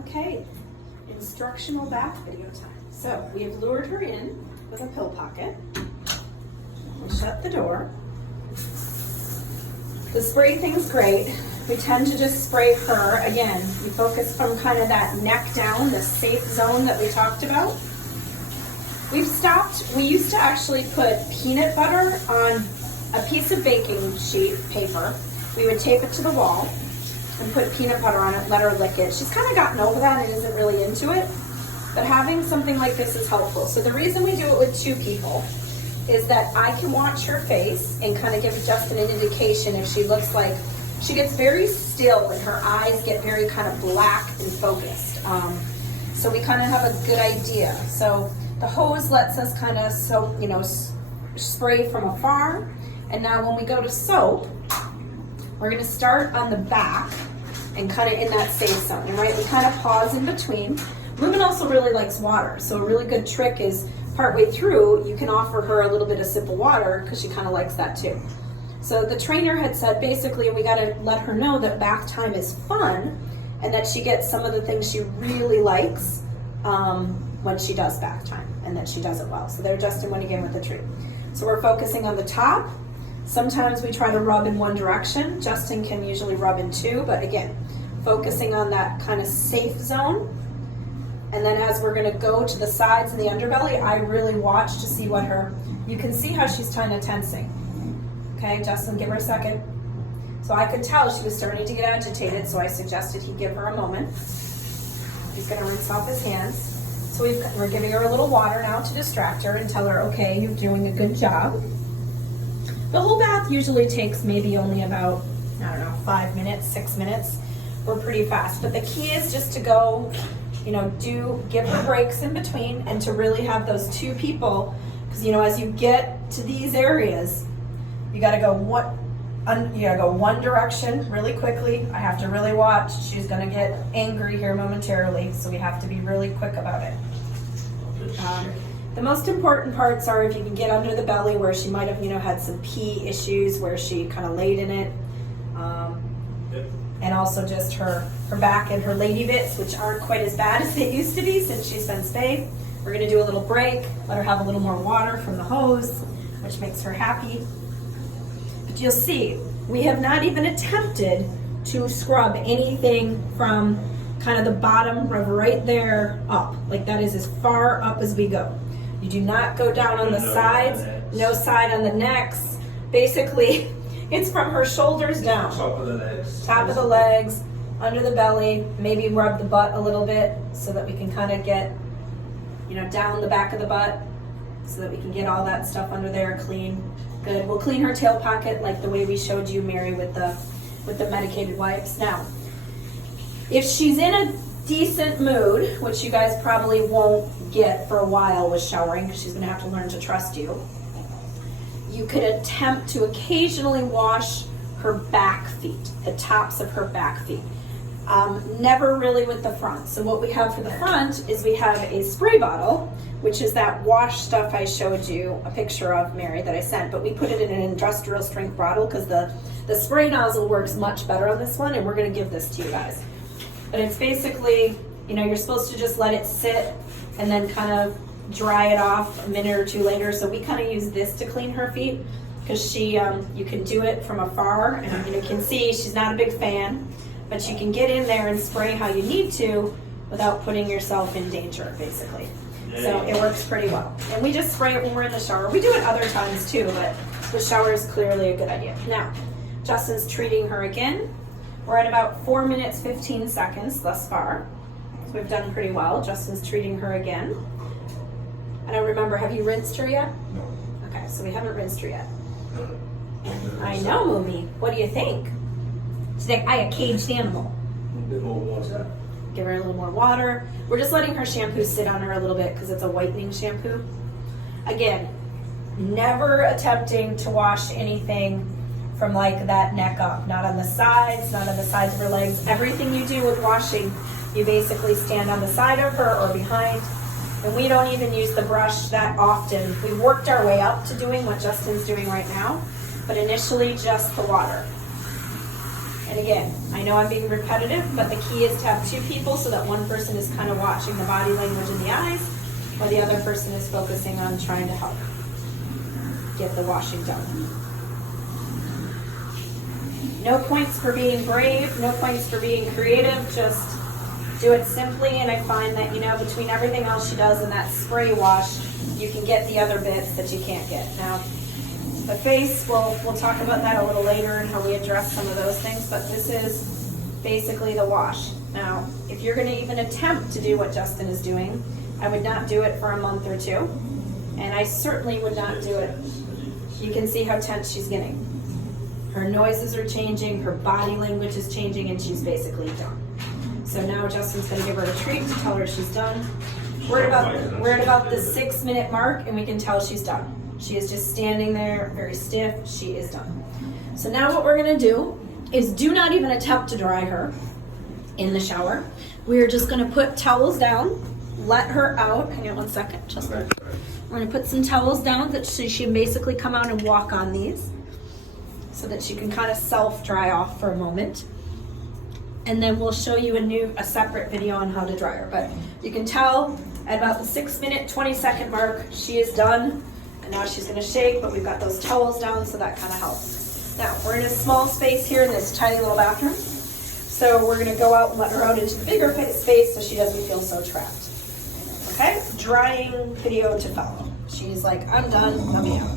Okay, instructional bath video time. So we have lured her in with a pill pocket. We'll shut the door. The spray thing's great. We tend to just spray her. Again, we focus from kind of that neck down, the safe zone that we talked about. We've stopped. We used to actually put peanut butter on a piece of baking sheet paper. We would tape it to the wall and put peanut butter on it, let her lick it. She's kind of gotten over that and isn't really into it, but having something like this is helpful. So the reason we do it with two people is that I can watch her face and kind of give Justin an indication if she looks like, she gets very still and her eyes get very kind of black and focused. So we kind of have a good idea. So the hose lets us kind of spray from afar. And now when we go to soap, we're gonna start on the back and kind of in that safe zone, right? We kind of pause in between. Moomin also really likes water, so a really good trick is partway through, you can offer her a little bit of sip of water because she kind of likes that too. So the trainer had said basically we got to let her know that bath time is fun and that she gets some of the things she really likes when she does bath time and that she does it well. So there Justin went again with the treat. So we're focusing on the top. Sometimes we try to rub in one direction. Justin can usually rub in two, but again, focusing on that kind of safe zone. And then as we're gonna go to the sides and the underbelly, I really watch to see what you can see how she's kind of tensing. Okay, Justin, give her a second. So I could tell she was starting to get agitated, so I suggested he give her a moment. He's gonna rinse off his hands. So we're giving her a little water now to distract her and tell her, okay, you're doing a good job. The whole bath usually takes maybe only about, 5 minutes, 6 minutes. We're pretty fast, but the key is just to go, give her breaks in between and to really have those two people, because as you get to these areas, you gotta go one direction really quickly. I have to really watch. She's gonna get angry here momentarily, so we have to be really quick about it. The most important parts are if you can get under the belly where she might have, had some pee issues where she kind of laid in it. And also just her back and her lady bits, which aren't quite as bad as they used to be since she's been spayed. We're gonna do a little break, let her have a little more water from the hose, which makes her happy. But you'll see, we have not even attempted to scrub anything from kind of the bottom right there up. Like that is as far up as we go. You do not go down on the sides, no side on the necks. Basically, it's from her shoulders down. Top of the legs. Top of the legs, under the belly, maybe rub the butt a little bit so that we can kind of get, down the back of the butt so that we can get all that stuff under there clean. Good. We'll clean her tail pocket like the way we showed you, Mary, with the medicated wipes. Now, if she's in a decent mood, which you guys probably won't get for a while with showering because she's going to have to learn to trust you, you could attempt to occasionally wash her back feet, the tops of her back feet. Never really with the front. So what we have for the front is we have a spray bottle, which is that wash stuff I showed you a picture of, Mary, that I sent, but we put it in an industrial strength bottle because the spray nozzle works much better on this one, and we're going to give this to you guys. But it's basically, you're supposed to just let it sit and then kind of dry it off a minute or two later. So we kind of use this to clean her feet because you can do it from afar, and you can see she's not a big fan, but you can get in there and spray how you need to without putting yourself in danger, basically. So it works pretty well. And we just spray it when we're in the shower. We do it other times too, but the shower is clearly a good idea. Now, Justin's treating her again. We're at about 4 minutes, 15 seconds thus far. So we've done pretty well. Justin's treating her again. I don't remember, have you rinsed her yet? No. Okay, so we haven't rinsed her yet. I know, Moomin. What do you think? She's like, I a caged animal. A bit more water. Give her a little more water. We're just letting her shampoo sit on her a little bit because it's a whitening shampoo. Again, never attempting to wash anything from like that neck up. Not on the sides, not on the sides of her legs. Everything you do with washing, you basically stand on the side of her or behind. And we don't even use the brush that often. We worked our way up to doing what Justin's doing right now, but initially just the water. And again, I know I'm being repetitive, but the key is to have two people so that one person is kind of watching the body language in the eyes, while the other person is focusing on trying to help get the washing done. No points for being brave, no points for being creative, just do it simply, and I find that, you know, between everything else she does in that spray wash, you can get the other bits that you can't get. Now, the face, we'll talk about that a little later and how we address some of those things, but this is basically the wash. Now, if you're going to even attempt to do what Justin is doing, I would not do it for a month or two, and I certainly would not do it. You can see how tense she's getting. Her noises are changing, her body language is changing, and she's basically done. So now Justin's going to give her a treat to tell her she's done. We're at about the 6-minute mark, and we can tell she's done. She is just standing there, very stiff. She is done. So now what we're going to do is do not even attempt to dry her in the shower. We are just going to put towels down, let her out. Hang on one second, Justin. We're going to put some towels down that she can basically come out and walk on these so that she can kind of self-dry off for a moment. And then we'll show you a separate video on how to dry her. But you can tell at about the 6-minute, 20-second mark, she is done. And now she's gonna shake, but we've got those towels down, so that kind of helps. Now, we're in a small space here in this tiny little bathroom. So we're gonna go out and let her out into the bigger space so she doesn't feel so trapped. Okay, drying video to follow. She's like, I'm done, let me out.